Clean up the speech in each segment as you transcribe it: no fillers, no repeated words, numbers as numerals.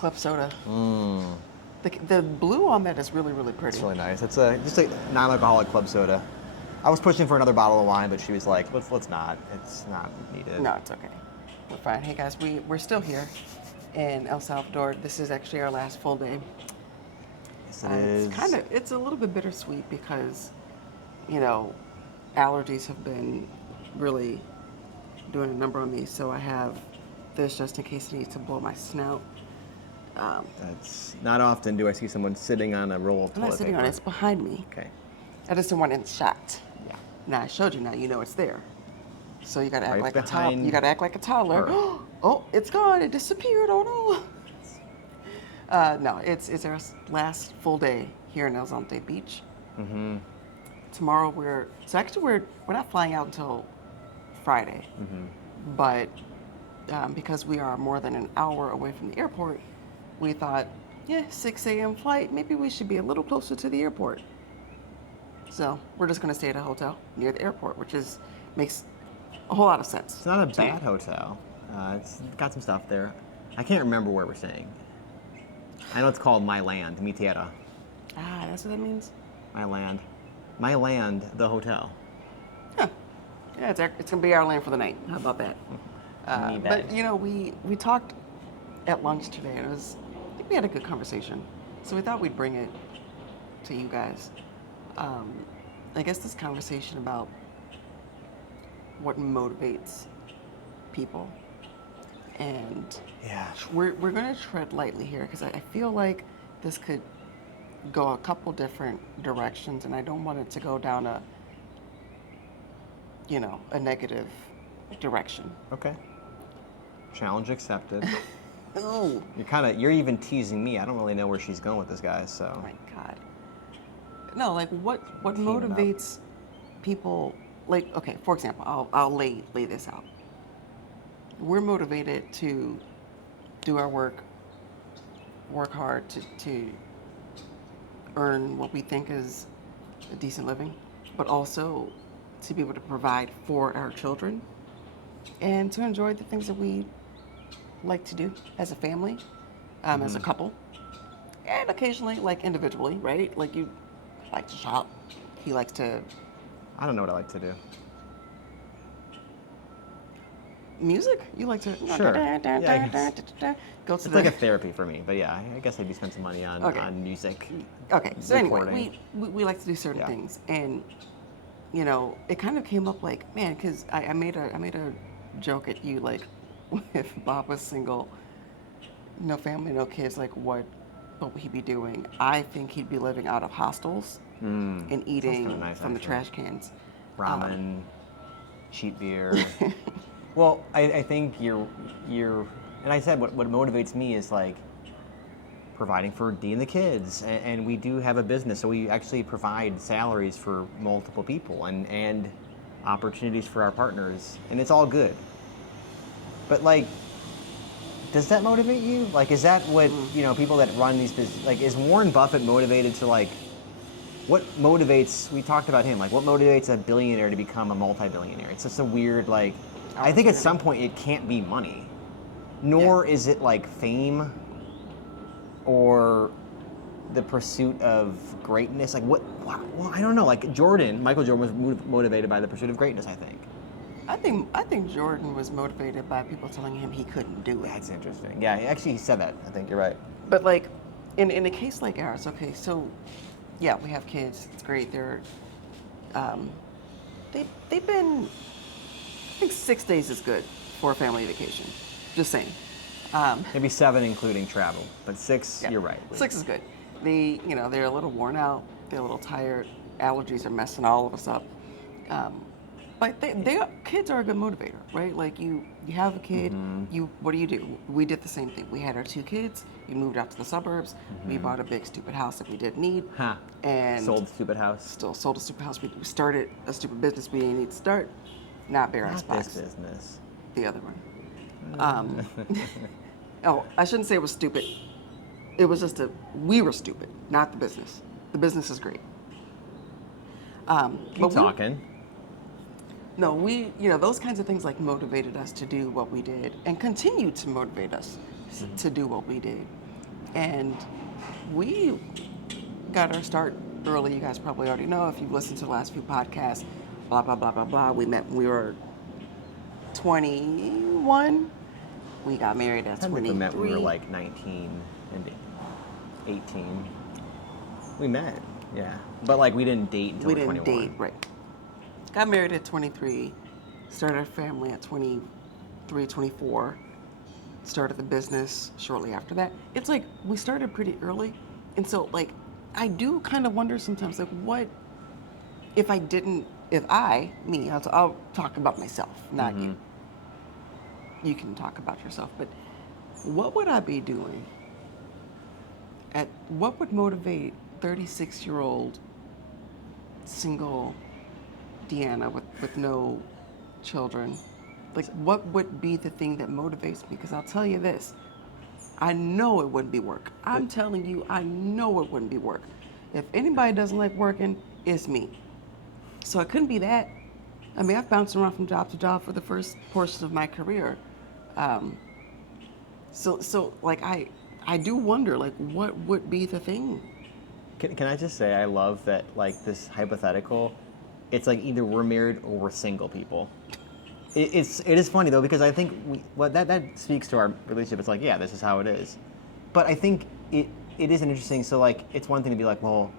club soda. The blue on that is really, really pretty. It's really nice. It's just a non-alcoholic club soda. I was pushing for another bottle of wine, but she was like, let's not. It's not needed. No, it's okay. We're fine. Hey guys, we're still here in El Salvador. This is actually our last full day. Yes, it is. It's a little bit bittersweet because, allergies have been really doing a number on me. So I have this just in case I need to blow my snout. That's not often do I see someone sitting on a roll of I'm toilet not sitting paper. on it. It's behind me. Okay. I just didn't want it shot. Yeah. Now I showed you. Now you know it's there. So you gotta act Right like a toddler. behind You gotta act like a toddler. her. Oh, it's gone. It disappeared. Oh no. No, it's our last full day here in El Zonte Beach. Mm-hmm. Tomorrow we're not flying out until Friday, but because we are more than an hour away from the airport, we thought, 6 a.m. flight. Maybe we should be a little closer to the airport. So we're just gonna stay at a hotel near the airport, which makes a whole lot of sense. It's not a bad hotel. It's got some stuff there. I can't remember where we're staying. I know it's called My Land, Mi Tierra. Ah, that's what that means? My Land. My Land, the hotel. Huh. Yeah, it's gonna be our land for the night. How about that? Need But that. we talked at lunch today, and I think we had a good conversation. So we thought we'd bring it to you guys. I guess this conversation about what motivates people, and Yeah. we're gonna tread lightly here because I feel like this could go a couple different directions, and I don't want it to go down a negative direction. Okay. Challenge accepted. Oh You're even teasing me. I don't really know where she's going with this guy, so. my God. No, like what Team it up. motivates people? Like, okay, for example, I'll lay this out. We're motivated to do our work hard to earn what we think is a decent living, but also to be able to provide for our children and to enjoy the things that we like to do as a family, as a couple, and occasionally, like individually, right? Like you like to shop, he likes to I don't know what I like to do. music. You like to Sure. Yeah, I guess. go to It's like a therapy for me, but yeah, I guess I'd spend some money on music. Okay, so anyway, recording. we like to do certain Yeah. things, and it kind of came up like, man, because I made a joke at you, like, if Bob was single, no family, no kids, like what would he be doing? I think he'd be living out of hostels and eating kinda nice, from the actually. trash cans. Ramen, cheap beer. Well, I think you're, and I said what motivates me is like providing for Dee and the kids, and we do have a business, so we actually provide salaries for multiple people and opportunities for our partners, and it's all good. But like, does that motivate you? Like, is that what people that run these businesses, like, is Warren Buffett motivated to like? What motivates? We talked about him. Like, what motivates a billionaire to become a multi-billionaire? It's just a weird like. I think at some point it can't be money, nor is it like fame or the pursuit of greatness. Like what? Well, I don't know. Like Michael Jordan was motivated by the pursuit of greatness. I think. I think Jordan was motivated by people telling him he couldn't do it. That's interesting. Yeah, actually, he said that. I think you're right. But like, in a case like ours, okay, so yeah, we have kids. It's great. They're they've been. I think 6 days is good for a family vacation. Just saying. Maybe 7 including travel, but 6. Yeah. You're right. 6 is good. They're a little worn out. They're a little tired. Allergies are messing all of us up. But kids are a good motivator, right? Like you have a kid, what do? We did the same thing. We had our 2 kids. We moved out to the suburbs. We bought a big stupid house that we didn't need. And sold stupid house. Still sold a stupid house. We started a stupid business we didn't need to start. Not Bear Ice Box. This business. The other one. I shouldn't say it was stupid. It was just we were stupid, not the business. The business is great. Keep talking. Those kinds of things like motivated us to do what we did and continue to motivate us to do what we did. And we got our start early. You guys probably already know if you've listened to the last few podcasts. Blah blah blah blah blah. We met when we were 21. We got married at I think we met when we were 23. like 19 and 18. We met, yeah. But like we didn't date until We we were didn't 21. date, right? Got married at 23. Started a family at 23, 24. Started the business shortly after that. It's like we started pretty early, and so like I do kind of wonder sometimes like what if I didn't, if I, me, I'll talk about myself, not you. You can talk about yourself, but what would I be doing? What would motivate 36-year-old single DeAnna with no children? Like, what would be the thing that motivates me? Because I'll tell you this, I know it wouldn't be work. I'm telling you, I know it wouldn't be work. If anybody doesn't like working, it's me. So it couldn't be that. I mean, I've bounced around from job to job for the first portion of my career. So like I do wonder like what would be the thing. Can I just say I love that like this hypothetical, it's like either we're married or we're single people. It is funny though because I think that speaks to our relationship. It's like, yeah, this is how it is. But I think it is an interesting. So like it's one thing to be like, well,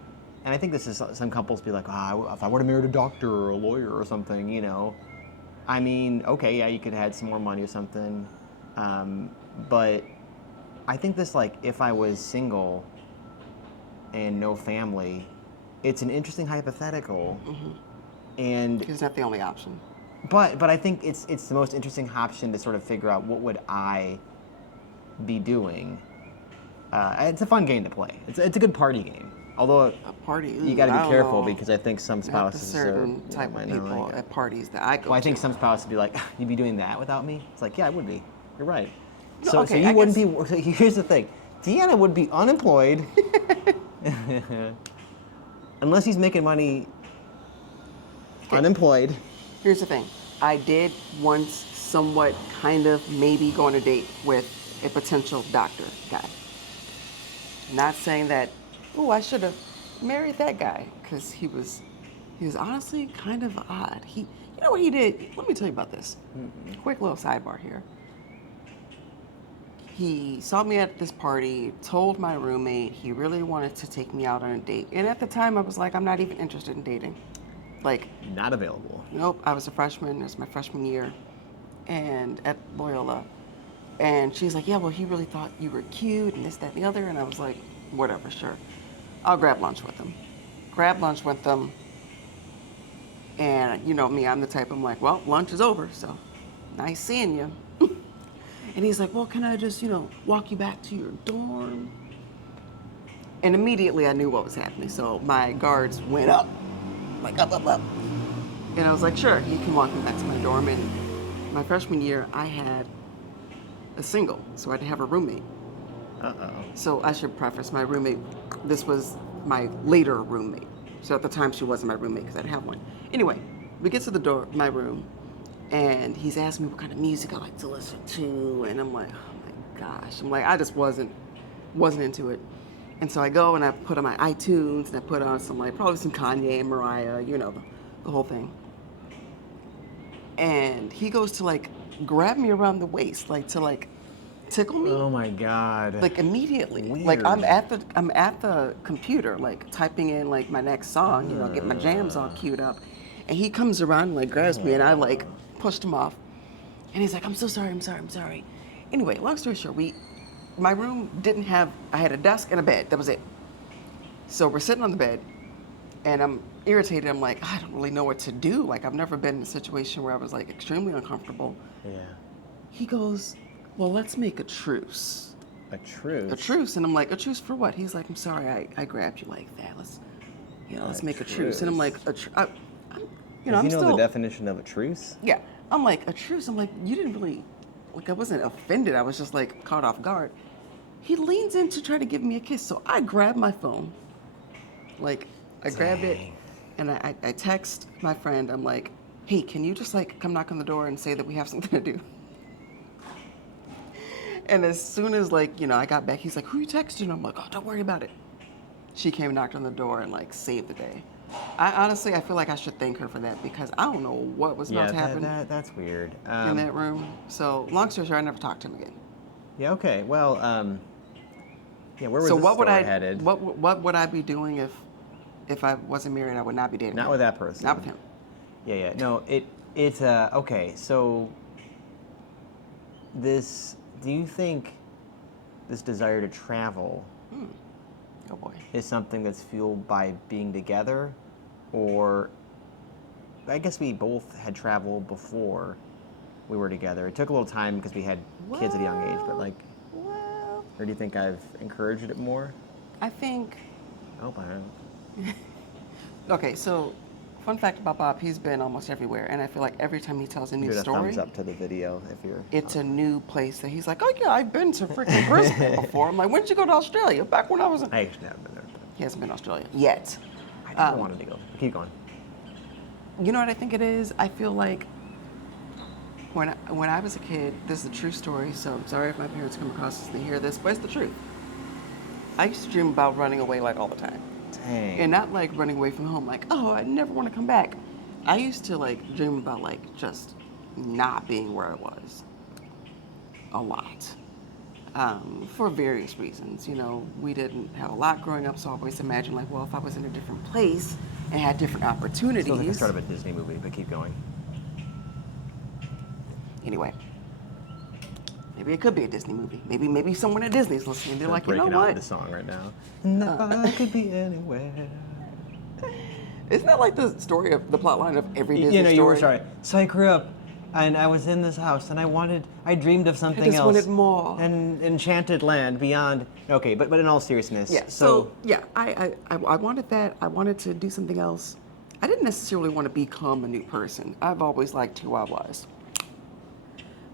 and I think this is some couples be like, if I would have married a doctor or a lawyer or something, you know. I mean, okay, yeah, you could have had some more money or something, but I think this like if I was single and no family, it's an interesting hypothetical, and Because it's not the only option. but I think it's the most interesting option to sort of figure out what would I be doing. It's a fun game to play. It's a good party game. Although A party. you got to I be don't careful know. because I think some Not the spouses certain are, type might of not people like it. at parties that I go Well, I think to. some spouses would be like, you'd be doing that without me? It's like, yeah, I would be. You're right. No, So okay, you I wouldn't guess- be. Here's the thing: DeAnna would be unemployed unless he's making money unemployed. Here's the thing. I did once somewhat kind of maybe go on a date with a potential doctor guy. Not saying that, oh, I should have married that guy because he was honestly kind of odd. You know what he did? Let me tell you about this. Quick little sidebar here. He saw me at this party, told my roommate he really wanted to take me out on a date. And at the time, I was like, I'm not even interested in dating. Like, Not available. nope, I was a freshman. It was my freshman year and at Loyola. And she's like, yeah, well, he really thought you were cute and this, that, and the other. And I was like, whatever, sure. I'll grab lunch with him. Grab lunch with them. And you know me, I'm the type, I'm like, well, lunch is over, so nice seeing you. And he's like, well, can I just, walk you back to your dorm? And immediately I knew what was happening. So my guards went up, like up, up, up. And I was like, sure, you can walk me back to my dorm. And my freshman year, I had a single, so I had to have a roommate. Uh-oh. So I should preface, my roommate, this was my later roommate. So at the time, she wasn't my roommate because I didn't have one. Anyway, we get to the door, my room, and he's asking me what kind of music I like to listen to, and I'm like, oh my gosh. I'm like, I just wasn't into it. And so I go and I put on my iTunes and I put on some probably some Kanye and Mariah, the whole thing. And he goes to grab me around the waist, to tickle me. Oh my God. Immediately. Weird. I'm at the computer, typing in my next song, get my jams all queued up. And he comes around and grabs me and I pushed him off. And he's like, I'm so sorry, I'm sorry. Anyway, long story short, my room didn't have, I had a desk and a bed, that was it. So we're sitting on the bed and I'm irritated. I'm like, I don't really know what to do. I've never been in a situation where I was extremely uncomfortable. Yeah. He goes, well, let's make a truce. A truce? A truce. And I'm like, a truce for what? He's like, I'm sorry, I grabbed you like that. Let's make a truce. And I'm like, Does he I'm know still, the definition of a truce? yeah. I'm like, a truce. I'm like, you didn't really, I wasn't offended. I was just caught off guard. He leans in to try to give me a kiss. So I grab my phone. I grab it and I text my friend. I'm like, hey, can you just come knock on the door and say that we have something to do? And as soon as like, I got back, he's like, "Who you texting?" I'm like, "Oh, don't worry about it." She came and knocked on the door and like saved the day. I feel like I should thank her for that because I don't know what was about Yeah, to happen that's weird. in that room. So long story short, I never talked to him again. Yeah, okay. Well, yeah, where was So this what would story I headed? what would I be doing if I wasn't married? I would not be dating Not him. with that person. Not with him. Yeah. No, it's okay. So this, do you think this desire to travel Oh boy. is something that's fueled by being together, or I guess we both had traveled before we were together. It took a little time because we had kids at a young age, but like, Well, or do you think I've encouraged it more? I think. I hope I have. Okay, so fun fact about Bob, he's been almost everywhere, and I feel like every time he tells a new Give it a story, thumbs up to the video if you're. it's a new place that he's like, "Oh yeah, I've been to freaking Brisbane before." I'm like, "When did you go to Australia?" Back when I was in. I actually haven't been there. He hasn't been to Australia yet. I never wanted to go. Keep going. You know what I think it is? I feel like when I was a kid, this is a true story, so I'm sorry if my parents come across this and they hear this, but it's the truth. I used to dream about running away like all the time. Dang. And not like running away from home, like, oh, I never want to come back. I used to like dream about like just not being where I was a lot. For various reasons. We didn't have a lot growing up, so I always imagined like, well, if I was in a different place and had different opportunities. Feels like the start of a Disney movie, but keep going. Anyway, maybe it could be a Disney movie. Maybe someone at Disney's listening. They're like, you know breaking out what? the song right now. And if I could be anywhere. Isn't that like the story of the plot line of every Disney story? You were sorry. So I grew up, and I was in this house, and I dreamed of something else. I just wanted more. An enchanted land beyond. Okay, but in all seriousness. Yeah. So yeah, I wanted that. I wanted to do something else. I didn't necessarily want to become a new person. I've always liked who I was.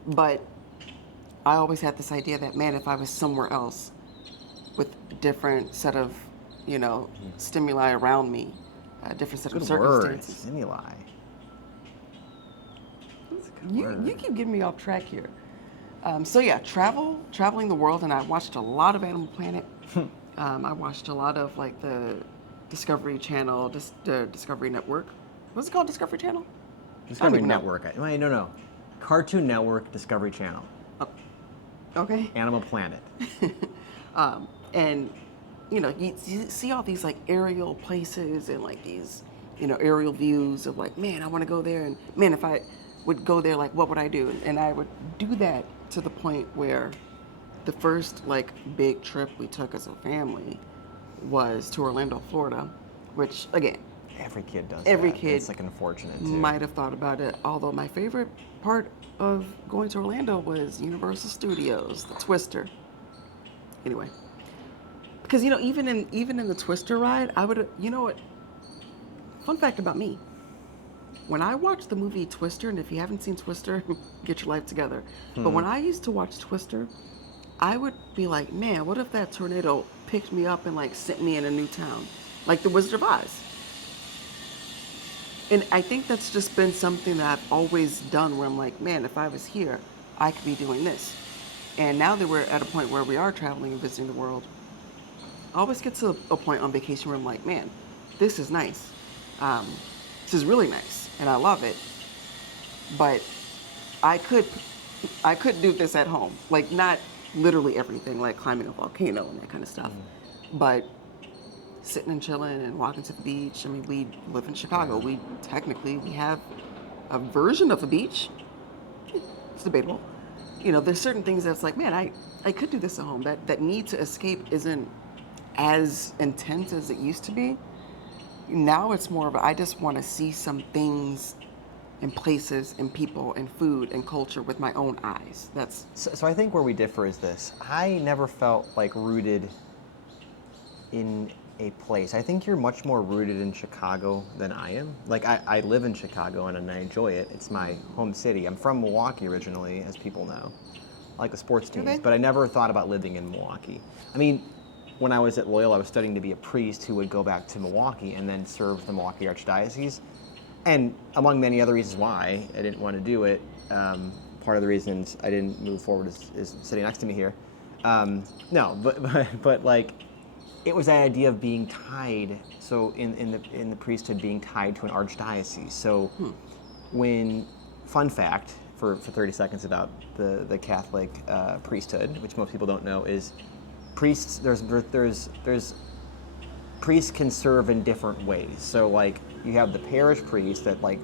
But I always had this idea that, man, if I was somewhere else with a different set of, stimuli around me, a different set of Good word. circumstances. Stimuli. You keep getting me off track here. So yeah, traveling the world, and I watched a lot of Animal Planet. I watched a lot of like the Discovery Channel, the Discovery Network. What's it called? Discovery Channel? Discovery Network. No. Cartoon Network, Discovery Channel. Okay. Animal Planet. And you see all these like aerial places and like these aerial views of like, man, I want to go there, and man, if I would go there, like what would I do? And I would do that to the point where the first like big trip we took as a family was to Orlando, Florida, which again, every kid does every that. kid It's like unfortunate too. might have thought about it, although my favorite part of going to Orlando was Universal Studios, the Twister. Anyway, because even in the Twister ride, I would what? Fun fact about me: when I watched the movie Twister, and if you haven't seen Twister, get your life together. But when I used to watch Twister, I would be like, man, what if that tornado picked me up and like sent me in a new town, like the Wizard of Oz? And I think that's just been something that I've always done, where I'm like, man, if I was here, I could be doing this. And now that we're at a point where we are traveling and visiting the world, I always get to a point on vacation where I'm like, man, this is nice. This is really nice, and I love it. But I could do this at home, like not literally everything, like climbing a volcano and that kind of stuff, but sitting and chilling and walking to the beach. I mean, we live in Chicago. We have a version of a beach. It's debatable. There's certain things that's like, man, I could do this at home. That need to escape isn't as intense as it used to be. Now it's more of I just want to see some things and places and people and food and culture with my own eyes. That's So I think where we differ is this. I never felt like rooted in a place. I think you're much more rooted in Chicago than I am. Like I live in Chicago and I enjoy it. It's my home city. I'm from Milwaukee originally, as people know. I like the sports teams, Okay. but I never thought about living in Milwaukee. I mean, when I was at Loyola, I was studying to be a priest who would go back to Milwaukee and then serve the Milwaukee Archdiocese. And among many other reasons why I didn't want to do it, part of the reasons I didn't move forward is sitting next to me here. No, but like, it was that idea of being tied. So in the priesthood, being tied to an archdiocese. So fun fact for 30 seconds about the Catholic priesthood, which most people don't know, is priests. There's priests can serve in different ways. So like, you have the parish priest that like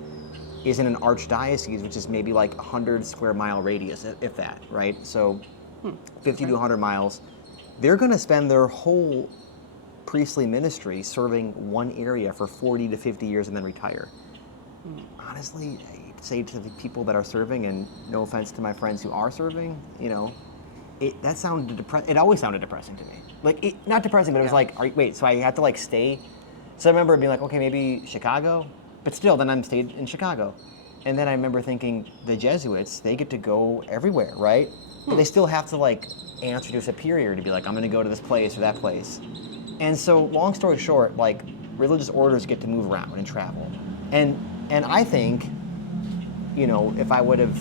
is in an archdiocese, which is maybe like 100 square mile radius, if that, right? So 50 to 100 miles. They're going to spend their whole priestly ministry serving one area for 40 to 50 years and then retire. Honestly, I say to the people that are serving, and no offense to my friends who are serving, you know, that sounded it always sounded depressing to me. Like, not depressing, but it was like, wait, so I have to like stay? So I remember being like, okay, maybe Chicago, but still, then I'm stayed in Chicago. And then I remember thinking, the Jesuits, they get to go everywhere, right? But they still have to like answer to a superior to be like, I'm gonna go to this place or that place. And so, long story short, like, religious orders get to move around and travel. And I think, you know, if I would have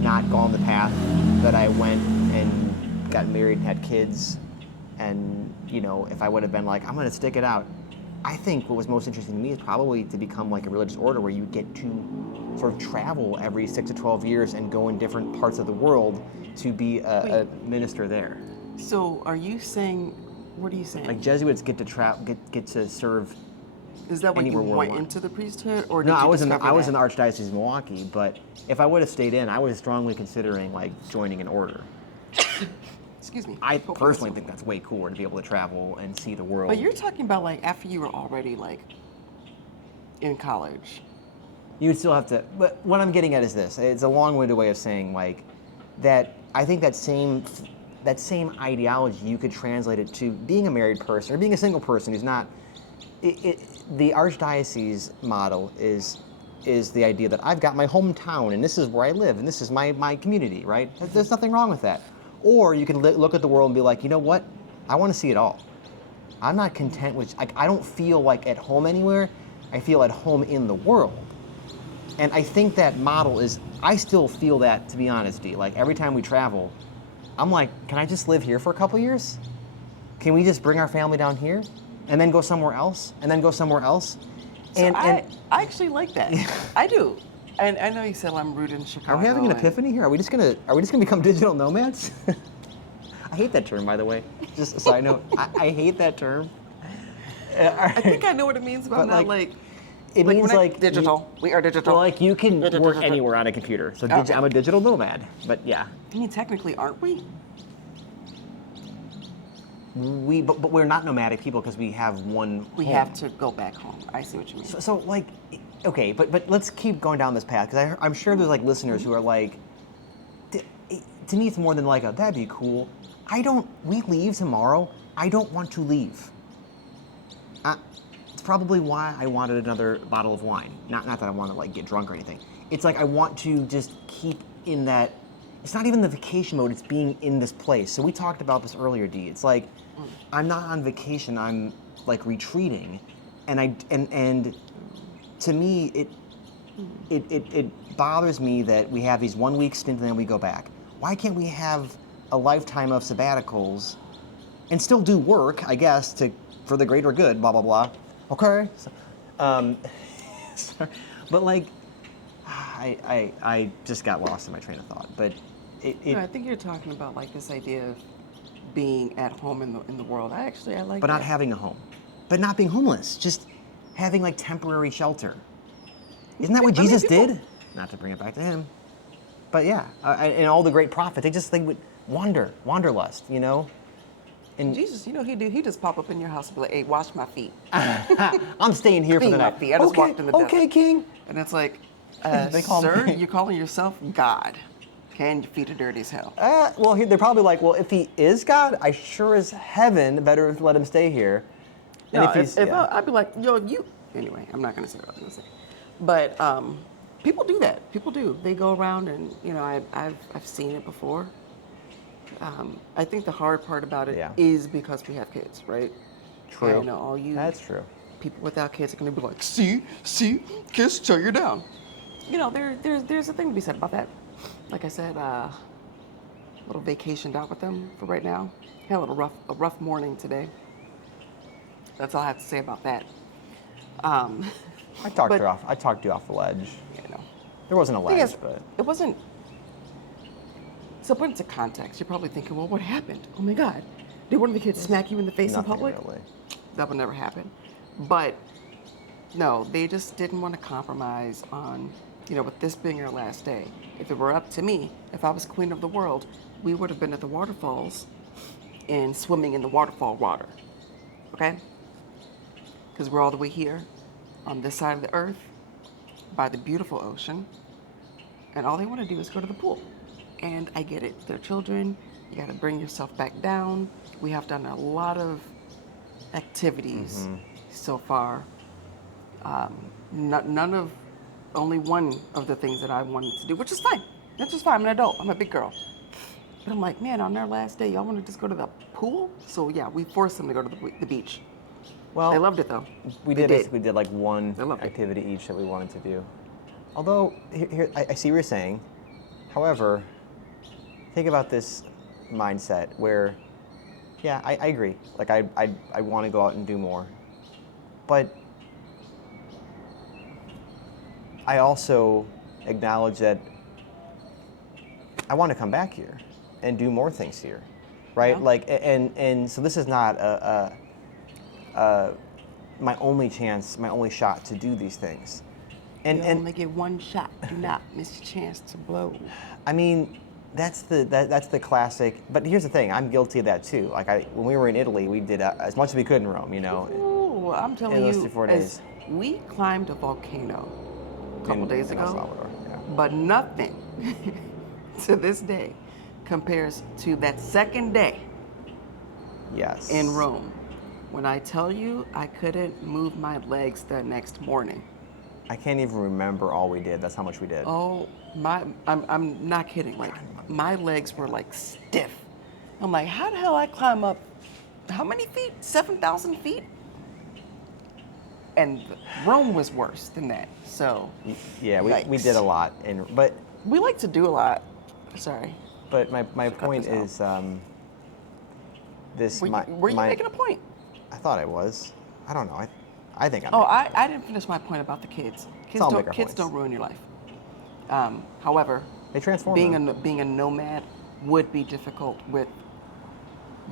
not gone the path that I went and got married and had kids, and, you know, if I would have been like, I'm going to stick it out, I think what was most interesting to me is probably to become like a religious order where you get to sort of travel every 6 to 12 years and go in different parts of the world to be a minister there. So are you saying, what are you saying? Like, Jesuits get to get to serve. Is that when you anywhere went worldwide. into the priesthood, or did No, you I was in the discover that? Archdiocese of Milwaukee, but if I would have stayed in, I was strongly considering like joining an order. Excuse me. I personally think that's way cooler to be able to travel and see the world. But you're talking about like after you were already like in college. You would still have to. But what I'm getting at is this: it's a long-winded way of saying like that. I think that same ideology, you could translate it to being a married person or being a single person who's not. The archdiocese model is the idea that I've got my hometown and this is where I live and this is my community, right? There's nothing wrong with that. Or you can look at the world and be like, you know what? I want to see it all. I'm not content with, I don't feel like at home anywhere. I feel at home in the world. And I think that model I still feel that, to be honest, Dee. Like, every time we travel, I'm like, can I just live here for a couple years? Can we just bring our family down here? And then go somewhere else? And then go somewhere else? So I actually like that. I do. And I know you said I'm rooted in Chicago. Are we having an epiphany here? Are we just gonna become digital nomads? I hate that term, by the way. Just a side note. I hate that term. I think I know what it means, but I'm not like. It means like digital. We are digital. Well, like you can work anywhere on a computer. So Okay. I'm a digital nomad. But yeah. I mean, technically, aren't we? But we're not nomadic people because we have one. We home. have to go back home. I see what you mean. So like, okay, but let's keep going down this path because I'm sure there's like listeners who are like, to me it's more than like that'd be cool. We leave tomorrow. I don't want to leave. It's probably why I wanted another bottle of wine. Not that I want to like get drunk or anything. It's like I want to just keep in that. It's not even the vacation mode. It's being in this place. So we talked about this earlier, Dee. It's like I'm not on vacation. I'm like retreating, and to me it bothers me that we have these 1 week stints and then we go back. Why can't we have a lifetime of sabbaticals and still do work, I guess, for the greater good, blah, blah, blah. Okay. So, but like, I just got lost in my train of thought. But No, I think you're talking about like this idea of being at home in the world. I like but that. not having a home. But not being homeless, just having like temporary shelter. Isn't that what Jesus did? Not to bring it back to him. But yeah, and all the great prophets, they would wanderlust, you know? And Jesus, you know he just pop up in your house and be like, hey, wash my feet. I'm staying here for the Clean my night. feet. I just walked in the desert. Okay, King. And it's like, They call sir, me- you're calling yourself God. Okay, and your feet are dirty as hell. Well, they're probably like, well, if he is God, I sure as heaven better let him stay here. And No, I'd be like, yo, you. Anyway, I'm not gonna say what I was gonna say, but people do that. People do. They go around, and you know, I've seen it before. I think the hard part about it is because we have kids, right? True. And, you know, all you. That's true. People without kids are gonna be like, see, kids tear you down. You know, there's a thing to be said about that. like I said, a little vacationed out with them for right now. Had a rough morning today. That's all I have to say about that. Um, I talked but her off. I talked you off the ledge. you know, There wasn't a thing ledge, is, but it wasn't. So put into context, you're probably thinking, well, what happened? Oh my God, did one of the kids smack you in the face in nothing public? really. That would never happen. But no, they just didn't want to compromise on, with this being our last day. If it were up to me, if I was queen of the world, we would have been at the waterfalls and swimming in the waterfall water. Okay? Because we're all the way here on this side of the earth by the beautiful ocean, and all they want to do is go to the pool. And I get it. They're children. You got to bring yourself back down. We have done a lot of activities so far. None of, only one of the things that I wanted to do, which is fine. That's just fine. I'm an adult. I'm a big girl. But I'm like, man, on their last day, y'all want to just go to the pool? So yeah, we forced them to go to the beach. Well, They loved it though. we They did like one I loved it. activity each that we wanted to do. Although here I see what you're saying. However, think about this mindset where, yeah, I agree. Like I want to go out and do more, but I also acknowledge that I want to come back here and do more things here, right? Yeah. Like, and so this is not my only chance, my only shot to do these things. You only get one shot. Do not miss your chance to blow. I mean, that's the classic. But here's the thing: I'm guilty of that too. Like when we were in Italy, we did as much as we could in Rome. Ooh, I'm telling in you, less than 4 days. we climbed a volcano a couple days in ago, El Salvador, yeah. but nothing to this day compares to that second day Yes. in Rome. When I tell you, I couldn't move my legs the next morning. I can't even remember all we did. That's how much we did. Oh I'm not kidding. Like my legs were like stiff. I'm like, how the hell I climb up? How many feet? 7,000 feet? And Rome was worse than that. So Yeah, we yikes. did a lot, but We like to do a lot. Sorry. But my point this out. is this. Were you making a point? I thought I was. I don't know. I think I'm. Oh, I didn't finish my point about the kids. all make our Kids points. don't ruin your life. However, They transform being a nomad would be difficult with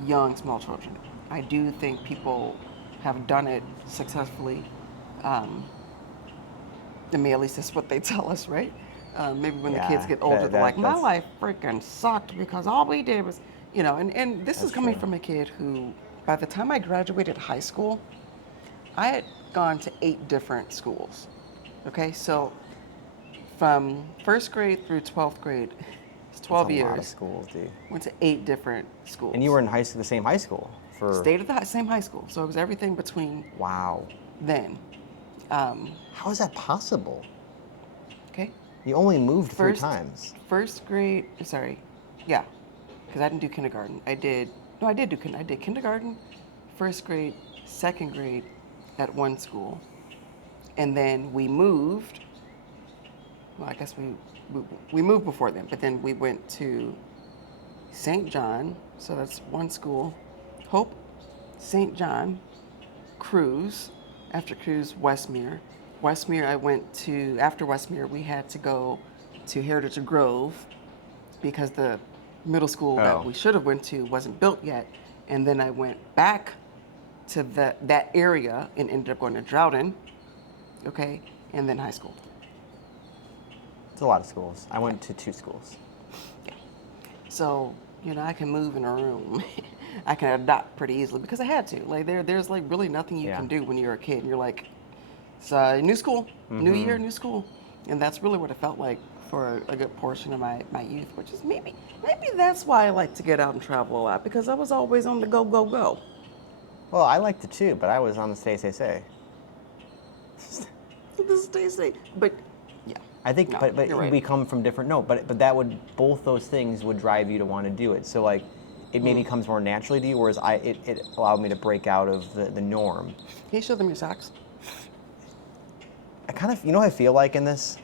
young, small children. I do think people have done it successfully. I mean, at least that's what they tell us, right? Maybe when the kids get older, they're like, my life freaking sucked because all we did was, and this is coming from a kid who, by the time I graduated high school, I had gone to 8 different schools. Okay, so from first grade through 12th grade, it's 12 That's years. a lot of schools, dude. Went to 8 different schools. And you were in the same high school for. Stayed at the same high school, so it was everything between Wow. then. How is that possible? Okay. You only moved 3 times. First grade, sorry, yeah, because I didn't do kindergarten. I did kindergarten, first grade, second grade at one school. And then we moved, well, I guess we moved before then, but then we went to St. John, so that's one school, Hope, St. John, Cruz, after Cruz, Westmere. Westmere, I went to, after Westmere, we had to go to Heritage Grove because the middle school that we should have went to wasn't built yet. And then I went back to that area and ended up going to Droughton, okay, and then high school. It's a lot of schools. I went to 2 schools. Yeah. So, I can move in a room. I can adopt pretty easily because I had to. Like there's like really nothing you can do when you're a kid. And you're like, it's new school, new year, new school. And that's really what it felt like for a good portion of my youth, which is maybe that's why I like to get out and travel a lot, because I was always on the go, go, go. Well, I liked it too, but I was on the stay. The stay. But yeah. I think, No, but you're right. we come from different. No, but that would, both those things would drive you to want to do it. So like, it maybe comes more naturally to you, whereas it allowed me to break out of the norm. Can you show them your socks? I kind of, how I feel like in this?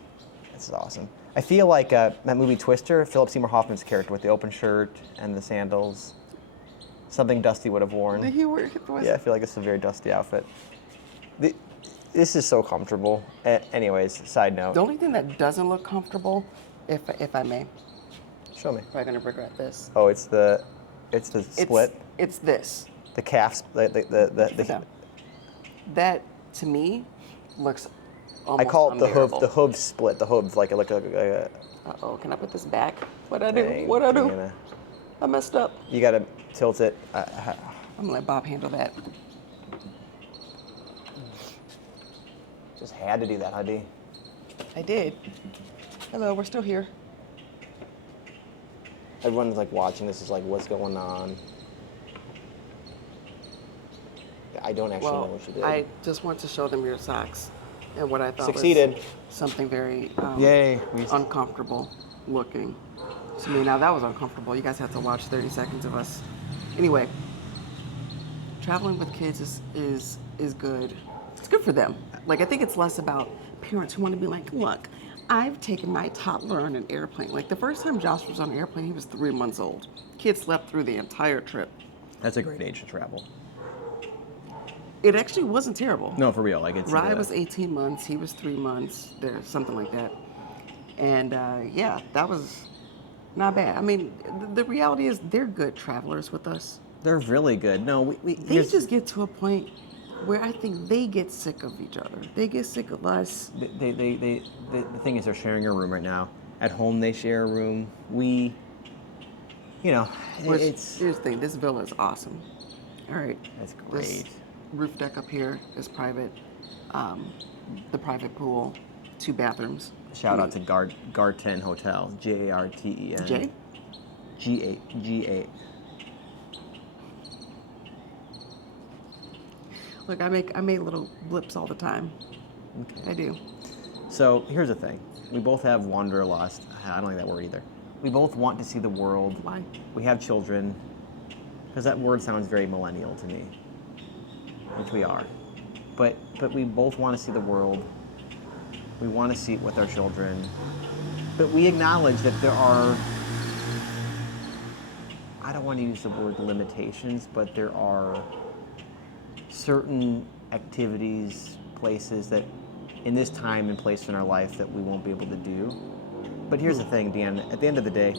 This is awesome. I feel like that movie Twister, Philip Seymour Hoffman's character with the open shirt and the sandals. Something Dusty would have worn. Did he wear? Yeah, I feel like it's a very Dusty outfit. This is so comfortable. Anyways, side note. The only thing that doesn't look comfortable, if I may, Show me. probably gonna regret this. Oh, it's the split. It's this. The calves. Yeah. That to me looks almost I call it unbearable. the hoof split. The hoof like a Uh-oh, can I put this back? What I do? Dang, What I do? DeAnna. I messed up. You gotta tilt it. I'm gonna let Bob handle that. Just had to do that, Huddy. I did. Hello, we're still here. Everyone's like watching this is like, what's going on? I don't actually know Well, what you did. I just want to show them your socks and what I thought Succeeded. was something very Yay. uncomfortable looking to me. Now that was uncomfortable. You guys have to watch 30 seconds of us. Anyway, traveling with kids is good. It's good for them. Like, I think it's less about parents who want to be like, look, I've taken my toddler on an airplane. Like, the first time Josh was on an airplane, he was 3 months old. Kid slept through the entire trip. That's a great age to travel. It actually wasn't terrible. No, for real. Like it's. Rye was 18 months. He was 3 months. There, something like that. And yeah, that was not bad. I mean, the reality is they're good travelers with us. They're really good. No, They just get to a point where I think they get sick of each other. They get sick of us. The thing is, they're sharing a room right now. At home, they share a room. We, Which, it's. here's the thing. This villa is awesome. All right. That's This great. roof deck up here is private. The private pool, 2 bathrooms. Shout out to Garten Hotel. Garten. Jay? G8. Look, I make little blips all the time. Okay. I do. So here's the thing. We both have wanderlust. I don't like that word either. We both want to see the world. Why? We have children. Because that word sounds very millennial to me. Which we are. But we both want to see the world. We want to see it with our children. But we acknowledge that there are, I don't want to use the word limitations, but there are certain activities, places that in this time and place in our life that we won't be able to do. But here's the thing, DeAnna, at the end of the day,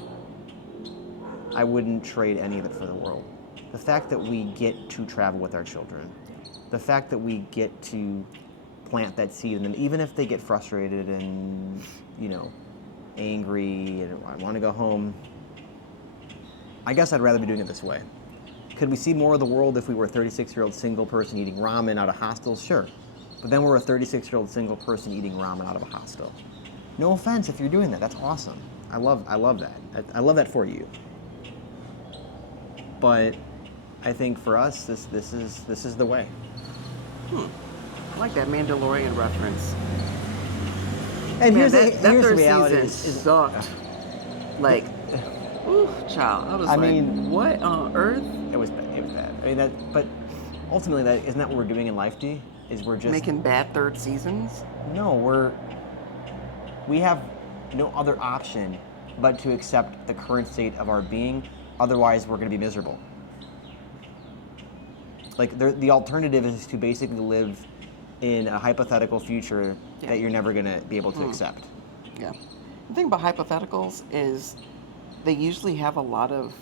I wouldn't trade any of it for the world. The fact that we get to travel with our children, the fact that we get to plant that seed in them, even if they get frustrated and, angry and I want to go home, I guess I'd rather be doing it this way. Could we see more of the world if we were a 36-year-old single person eating ramen out of hostels? Sure. But then we're a 36-year-old single person eating ramen out of a hostel. No offense if you're doing that. That's awesome. I love that. I love that for you. But I think for us, this is the way. I like that Mandalorian reference. And Man, here's that the third reality season sucked. Like, ooh, child. I was I like, mean, what on earth? It was bad. I mean but ultimately isn't that what we're doing in life, D? Is we're just Making bad third seasons? No, we have no other option but to accept the current state of our being. Otherwise, we're going to be miserable. Like the alternative is to basically live in a hypothetical future that you're never going to be able to accept. Yeah. The thing about hypotheticals is they usually have a lot of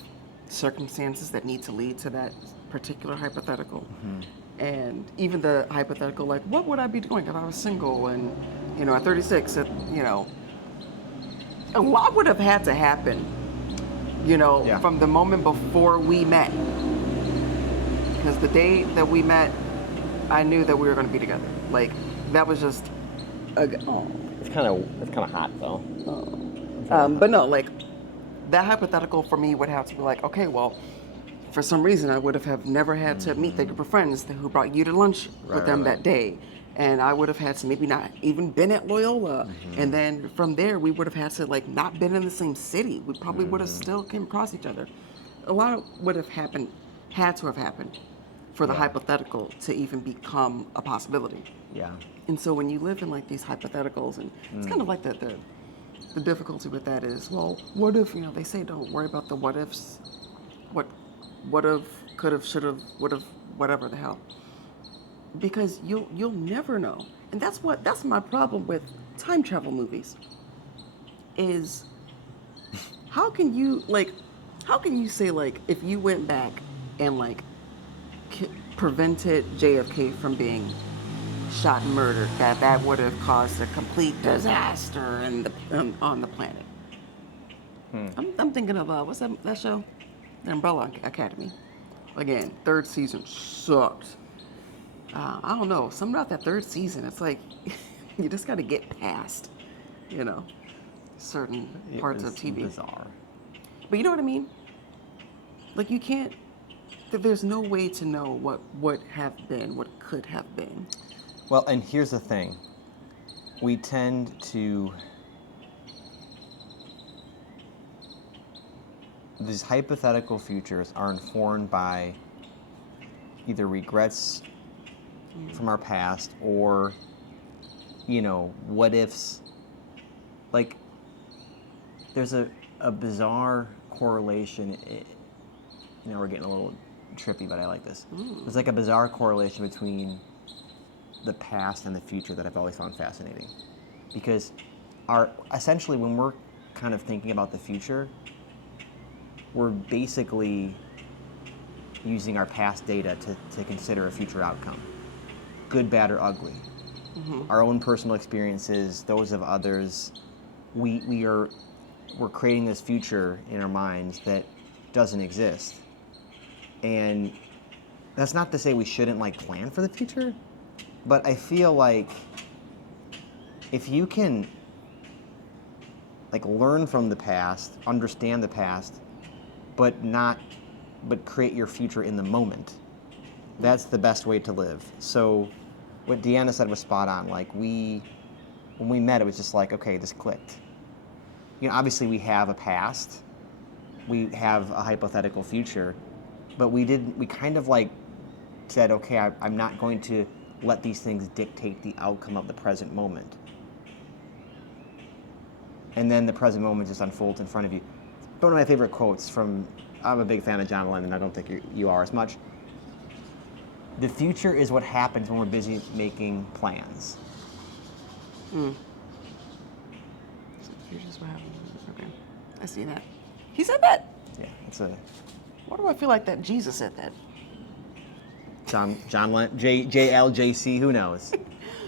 circumstances that need to lead to that particular hypothetical. And even the hypothetical, like, what would I be doing if I was single and, at 36, and what would have had to happen, from the moment before we met? Because the day that we met, I knew that we were going to be together. Like, that was just It's kind of hot though. but no, like, that hypothetical for me would have to be like, okay, well, for some reason I would have never had to meet the group of friends who brought you to lunch with them that day. And I would have had to maybe not even been at Loyola. And then from there, we would have had to not been in the same city. We probably would have still came across each other. A lot would have had to have happened for the hypothetical to even become a possibility. Yeah. And so when you live in these hypotheticals, and it's kind of like the difficulty with that is, well, what if, they say don't worry about the what ifs, what if, could have, should have, would have, whatever the hell, because you'll never know. And that's my problem with time travel movies is how can you say, like, if you went back and, like, prevented JFK from being shot and murdered, that would have caused a complete disaster on the planet. I'm thinking of what's that show? The Umbrella Academy. Again, third season sucked. I don't know, something about that third season. It's like you just got to get past, certain parts of TV. Bizarre. But you know what I mean? Like, you can't. There's no way to know what would have been, what could have been. Well, and here's the thing. We tend to... These hypothetical futures are informed by either regrets from our past or, what ifs. Like, there's a bizarre correlation. We're getting a little trippy, but I like this. There's like a bizarre correlation between the past and the future that I've always found fascinating. Because essentially when we're kind of thinking about the future, we're basically using our past data to consider a future outcome. Good, bad, or ugly. Our own personal experiences, those of others. We're creating this future in our minds that doesn't exist. And that's not to say we shouldn't plan for the future, but I feel like if you can learn from the past, understand the past, but create your future in the moment, that's the best way to live. So what DeAnna said was spot on. When we met, it was just okay, this clicked. Obviously we have a past, we have a hypothetical future, but we kind of said, okay, I'm not going to let these things dictate the outcome of the present moment. And then the present moment just unfolds in front of you. One of my favorite quotes I'm a big fan of John Lennon, I don't think you are as much. The future is what happens when we're busy making plans. So the future's what happens. Okay, I see that. He said that? Yeah, it's a... Why do I feel like that Jesus said that? John Lennon, JLJC, who knows?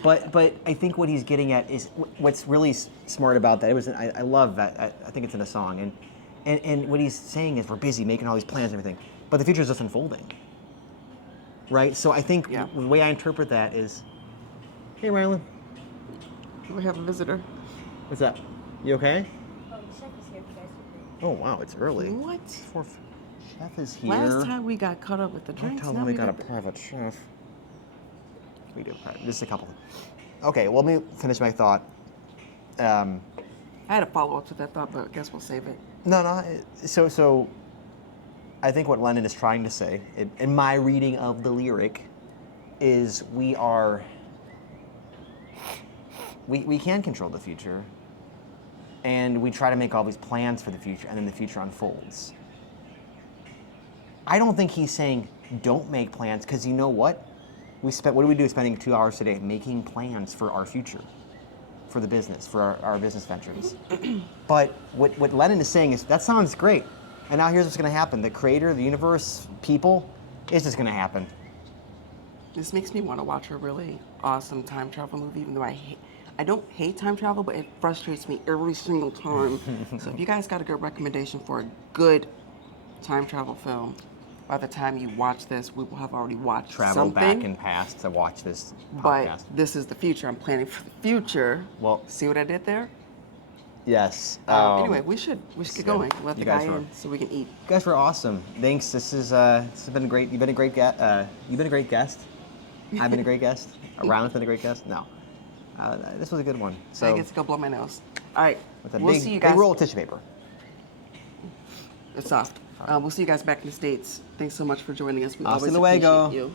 But I think what he's getting at is what's really smart about that. I love that. I think it's in a song, and what he's saying is we're busy making all these plans and everything, but the future is just unfolding, right? So I think the way I interpret that is, hey, Rylan. We have a visitor. What's up? You okay? Oh, the chef is here. You guys are Oh wow, it's early. What? Chef is here. Last time we got caught up with the Don't drinks. tell now them we got a the- private chef. We do. Just a couple. Okay, well, let me finish my thought. I had a follow-up to that thought, but I guess we'll save it. No. So I think what Lennon is trying to say, in my reading of the lyric, is we can control the future, and we try to make all these plans for the future, and then the future unfolds. I don't think he's saying don't make plans, because you know what? What do we do spending 2 hours today making plans for our future, for the business, for our business ventures? But what Lennon is saying is, that sounds great. And now here's what's going to happen. The creator, the universe, people, it's just going to happen. This makes me want to watch a really awesome time travel movie, even though I don't hate time travel, but it frustrates me every single time. So if you guys got a good recommendation for a good time travel film, by the time you watch this, we will have already watched Travel something. back in past to watch this But podcast. this is the future. I'm planning for the future. Well, see what I did there? Yes. Anyway, we should get going. Let the you guy guys were- in so we can eat. You guys were awesome. Thanks. This has been great. You've been a great guest. You've been a great guest. I've been a greet guest. Ron's been a great guest. No, this was a good one. So I get to go blow my nose. All right, with a we'll big, see you guys. big roll of tissue paper. It's soft. We'll see you guys back in the States. Thanks so much for joining us. We Hasta always luego. appreciate you.